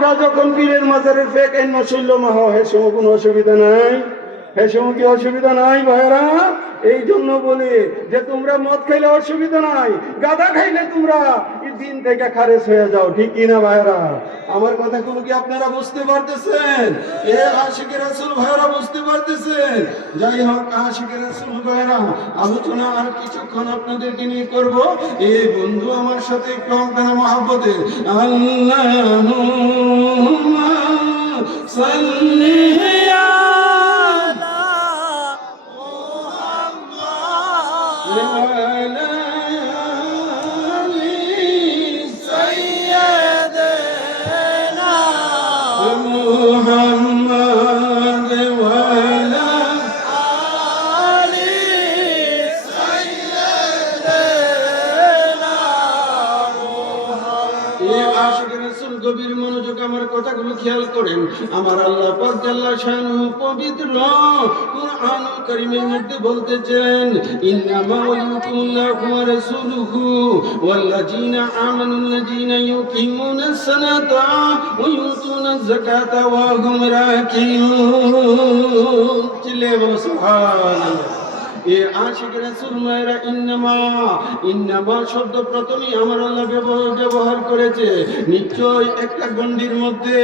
তোমরা যখন পীরের মাজারের ফেক এই নসুল্লমা হয় এর সময় কোনো অসুবিধা নাই, এর সময় কি অসুবিধা নাই ভাইরা? এই জন্য বলি যে তোমরা মদ খাইলে অসুবিধা নাই, গাঁদা খাইলে তোমরা এই দিন থেকে খারেজ হয়ে যাও, ঠিক কিনা ভাইরা? আমার কথাগুলো কি আপনারা বুঝতে পারতেছেন? এ আশিকে রাসূল ভাইরা বুঝতে পারতেছেন? যাই হোক, আশিকে রাসূল ভাইরা আলোচনা আর কিছুক্ষণ আপনাদেরকে নিয়ে করব। এই বন্ধু আমার সাথে একটু আপনারা মহব্বতে আল্লাহুম্মা সাল্লি গভীর মনোযোগ আমার কথাগুলো খেয়াল করেন। আমার আল্লাহ পাক জাল্লা শানুহু পবিত্র কুরআনুল কারীমের মধ্যে বলতেছেন, ইন্নামা ওয়ালিয়ুকুমুল্লাহু ওয়া রাসূলুহু ওয়াল্লাযীনা আমানুল্লাযীনা ইউকিমুনাস সালাতা ওয়া ইউতুনাজ যাকাতা ওয়া হুম রাকিউন। চিল্লায়ে বলো সুবহানাল্লাহ। এ আশিক রাসূল মায়েরা ইন্নামা শব্দ প্রথমেই আমার আল্লাহ ব্যবহার করেছে নিশ্চয় একটা গণ্ডির মধ্যে।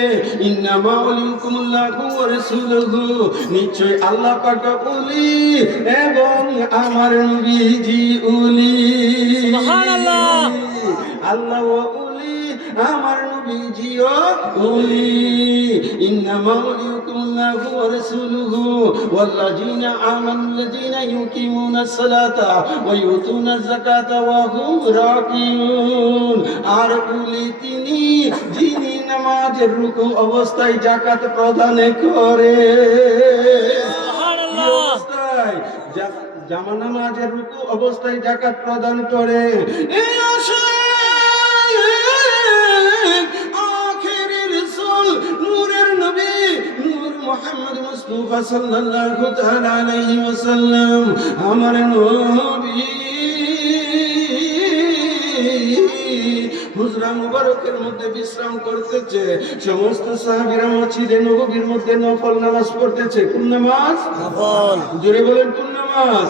ইন্নামা ওয়ালিয়ুকুমুল্লাহু ওয়া রাসূলুহু, নিশ্চয় আল্লাহ পাক ওলি এবং আমার নবীজি ওলি। সুবহানাল্লাহ। আল্লাহ ওলি, আমার নবীজিও ওলি। ইন্নামা ওয়ালিয়ুকুমুল্লাহু ওয়া রাসূলুহু ওয়াল্লাযীনা আমানুল্লাযীনা ইউকিমুনাস সালাতা ওয়া ইউতুনাজ যাকাতা ওয়া হুম রাকিউন। আর ওলি তিনি যিনি নামাজের রুকু অবস্থায় যাকাত প্রদান করে। সুবহানাল্লাহ। অবস্থায় জামা নামাজের রুকু অবস্থায় যাকাত প্রদান করে। এই আখিরের রাসূল নূরের নবী নূর মুহাম্মদ মুস্তাফা সাল্লাল্লাহু তাআলা আলাইহি ওয়াসাল্লাম আমার নবী হুজরা মুবারকের মধ্যে বিশ্রাম করতেছে। সমস্ত সাহাবীরা মসজিদে নববীর মধ্যে নফল নামাজ পড়তেছে। কোন নামাজ? নফল। জোরে বলেন, কোন নামাজ?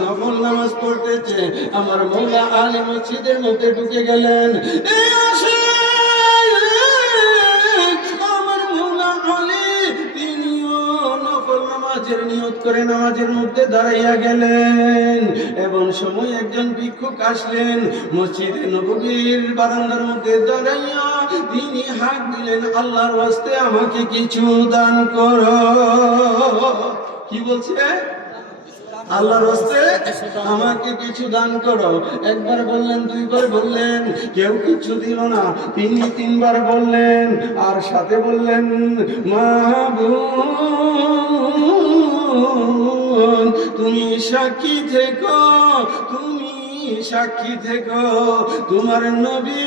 নফল নামাজ পড়তেছে। আমার মওলা আলী মসজিদের মধ্যে ঢুকে গেলেন। এই আসে আমার মওলা আলী তিনিও নফল নামাজের নিয়ত করে নামাজের মধ্যে দাঁড়াইয়া গেলেন। এমন সময় একজন ভিক্ষুক আসলেন। মসজিদে নববীর বারান্দার মধ্যে দাঁড়াইয়া তিনি হাত দিলেন, আল্লাহর ওয়াস্তে আমাকে কিছু দান করো। কি বলছে? আল্লাহর ওয়াস্তে আমাকে কিছু দান করো। একবার বললেন, দুইবার বললেন, কেউ কিছু দিল না। তিনি তিনবার বললেন, আর সাথে বললেন, মাবুদ তুমি সাক্ষী থেকো, তুমি সাক্ষী থেকো, তোমার নবী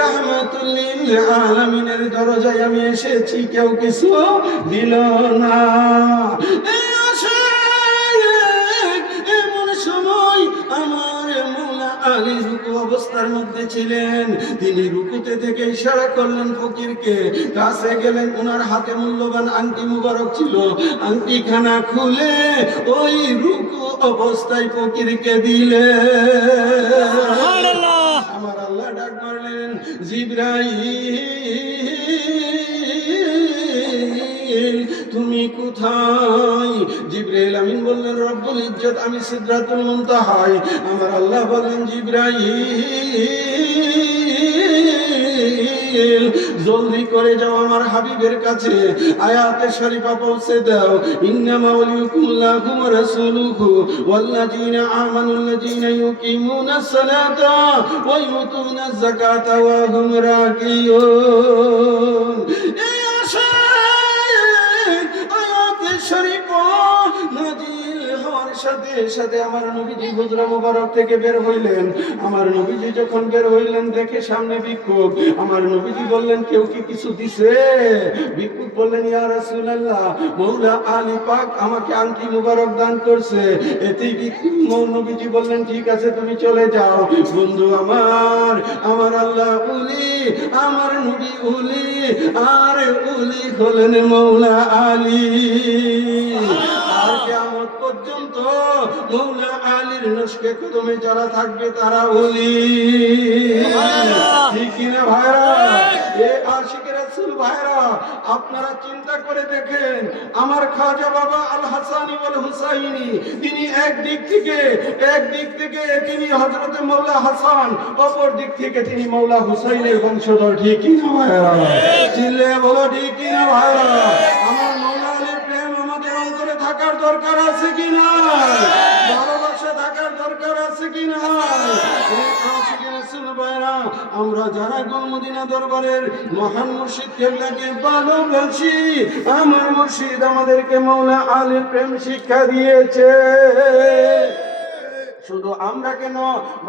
রাহমাতুল লিল আলামিনের দরজায় আমি এসেছি, কেউ কিছু দিল না। এমন সময় আমার মওলা আলী রুকু অবস্থার মধ্যে ছিলেন। তিনি রুকুতে থেকে ইশারা করলেন ফকিরকে, কাছে গেলেন। ওনার হাতে মূল্যবান আংটি মুবারক ছিল। আংটিখানা খুলে ওই রুকু অবস্থায় ফকিরকে দিলেন। সুবহানাল্লাহ। আমার আল্লাহ ডাক মারলেন, জিবরাইল তুমি কোথায়? জিবরাইল আমিন বললেন, রব্বুল ইজ্জত আমি সিদরাতুল মুনতাহায়। আমার আল্লাহ বললেন, জিবরাইল জলদি করে যাও আমার হাবিবের কাছে, আয়াতে শরীফা পৌঁছে দাও। ইন্নামা ওয়ালিয়ুকুমুল্লাহু ওয়া রাসূলুহু ওয়াল্লাযীনা আমানুল্লাযীনা ইউকিমুনাস সালাতা ওয়া ইউতুনাজ যাকাতা ওয়া হুম রাকিউন। এই আয়াতে শরীফা নাজিল হওয়ার সাথে সাথে আমার নবীজি হুজরা মুবারক থেকে বের হইলেন। আমার নবীজি যখন বের হইলেন দেখে সামনে ভিক্ষুক। আমার নবীজি বললেন, কেউ কি কিছু দিছে? ভিক্ষুক বললেন, ইয়া রাসূলুল্লাহ, মওলা আলী পাক আমাকে আংটি মুবারক দান করছে। এতেই ভিক্ষুক নবীজি বললেন, ঠিক আছে তুমি চলে যাও। বন্ধু আমার, আমার আল্লাহ উলি, আমার নবী উলি, আর উলি হলেন মওলা আলী। আর কিয়ামত পর্যন্ত মওলা আলীর নস্কে কদমে যারা থাকবে তারা উলি। ঠিক কিনা ভাইরা? এ আশিক রাসূল ভাইরা, আপনারা চিন্তা করে দেখেন, আমার খাজা বাবা আল হাসানি ওয়াল হুসাইনি, তিনি এক দিক থেকে তিনি হযরত মওলা হাসান, অপর দিক থেকে তিনি মওলা হুসাইনের বংশধর। ঠিক কিনা ভাইরা? চিল্লে বলো ঠিক কিনা ভাইরা? আমার মওলা আলীর প্রেম আমাদের অন্তরে থাকার দরকার আছে কি না? ভালোবাসা থাকার দরকার আছে কি না? আমরা যারা গলমদিনা দরবারের মহান মুর্শিদ কেবলাকে ভালোবাসি, আমার মুর্শিদ আমাদেরকে মওলা আলীর প্রেম শিক্ষা দিয়েছে। শুধু আমরা কেন,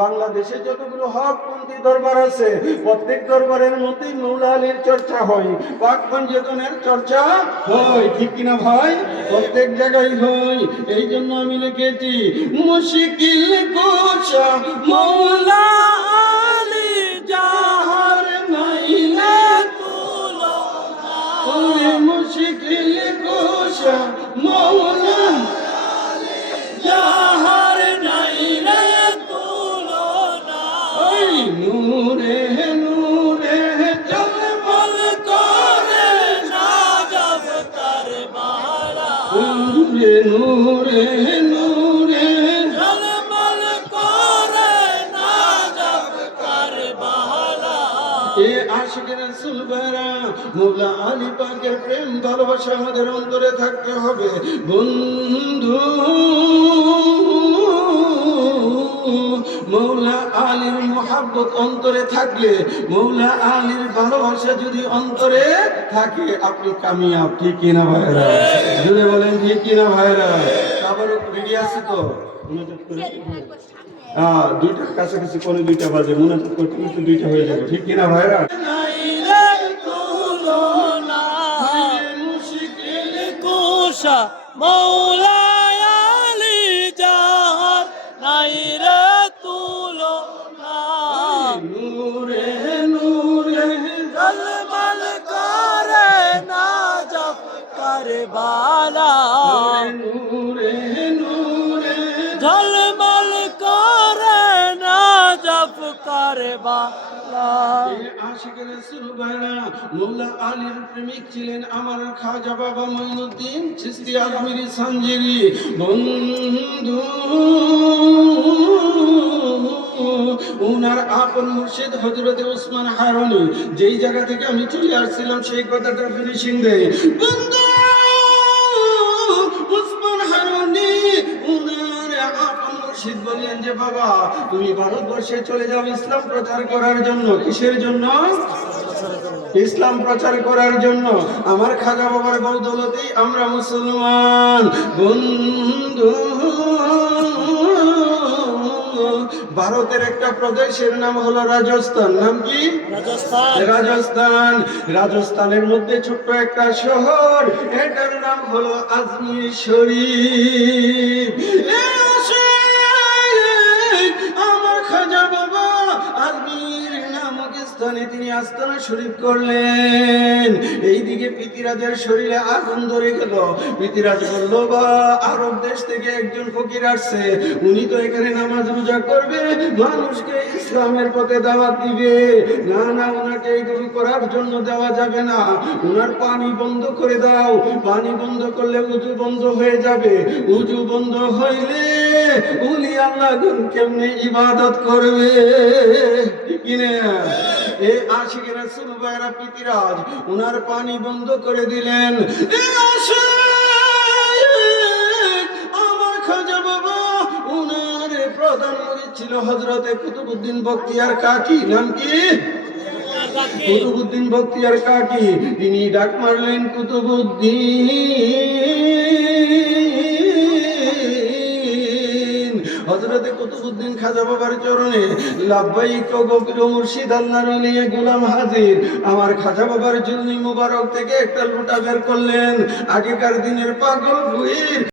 বাংলাদেশে যতগুলো হকপন্থী দরবার আছে প্রত্যেক দরবারের মধ্যেই মওলা আলীর চর্চা হয়, পাক পঞ্জীয়নের চর্চা হয়। ঠিক কিনা ভাই? প্রত্যেক জায়গায় হয়। এই জন্য আমি লিখেছি, মুশকিল কুশা মওলা আলী যাহার নাইলে তুলনা। ওরে মুশকিল কুশা মওলা যাহার নাইলে তুলনা। ওই নূরে নূরে ঝলমল করে নাজাব তার মালা। নূরে নূরে নূরে ঝলমল করে নাজাব তার মালা। এ আশিক রাসূল ভাইরা, মওলা আলী পাকের প্রেম ভালোবাসা আমাদের অন্তরে থাকতে হবে। বন্ধু, মওলা আলীর মোহাব্বত অন্তরে থাকলে, মওলা আলীর ভালোবাসা যদি অন্তরে থাকে, আপনি কামিয়াব। ঠিক কিনা ভাইরা? জুড়ে বলেন ঠিক কিনা ভাইরা? আবার রেডি আছে তো? দুইটার কাছাকাছি কোনো দুইটা বাজে, মোনাজাত করতে করতে দুইটা হয়ে যাবে। ঠিক কিনা ভাইরা? মওলা আলী যাহার নাইরে তুলনা। নূরে নূরে ঝলমল করে নাজাব কারবালা। নূরে নূরে ঝলমল করে নাজাব কারবালা। আশিক রাসূল ভাইরা, মওলা আলীর প্রেমিক ছিলেন আমার খাজা বাবা মঈনুদ্দিন চিশতি আজমিরি সাঞ্জিরি। বন্ধু, উনার আপন মুর্শিদ হযরত ওসমান হারুনি যেই জায়গা থেকে আমি চলে আসছিলাম সেই কথাটা ফিনিশিং দেয়। বন্ধু, ওসমান হারুনি উনার আপন মুর্শিদ বললেন যে, বাবা তুমি ভারতবর্ষে চলে যাও ইসলাম প্রচার করার জন্য। কিসের জন্য? ইসলাম প্রচার করার জন্য। আমার খাজা বাবার বদৌলতেই আমরা মুসলমান। বন্ধু, ভারতের একটা প্রদেশের নাম হলো রাজস্থান। নাম কি? রাজস্থান। রাজস্থানের মধ্যে ছোট্ট একটা শহর, এটার নাম হলো আজমির শরীফ। আমার খাজা বাবা আজমির নামক স্থানে তিনি আস্তানা শরীফ করলেন। এইদিকে পিতিরাজের শরীরে আগুন ধরে গেল। পিতিরাজ বলল, বা আরব দেশ থেকে একজন ফকির আসছে, উনি তো এখানে নামাজ রোজা করবে, মানুষকে ইসলামের পথে দাওয়াত দিবে। না না, ওনাকে এইগুলো করার জন্য দেওয়া যাবে না, ওনার পানি বন্ধ করে দাও। পানি বন্ধ করলে উজু বন্ধ হয়ে যাবে, উজু বন্ধ হইলে উলি আল্লাহ কেমনে ইবাদত করবে? কিনে এই আশিক রাসূল ভাইরা, পিতিরাজ উনার পানি বন্ধ করে দিলেন। আমার খাজা বাবা উনার প্রধান মুরিদ ছিল হযরতে কুতুবউদ্দিন বখতিয়ার কাকি। নাম কি? কুতুবউদ্দিন বখতিয়ার কাকি। তিনি ডাক মারলেন, কুতুবউদ্দিন হযরতে কুতুবউদ্দিন খাজা বাবার চরণে লাব্বাইক ও গফির ও মুর্শিদ আল্লাহর ওলি গোলাম হাজির। আমার খাজা বাবার জুলনি মুবারক থেকে একটা লোটা বের করলেন। আগেকার দিনের পাগল ফকির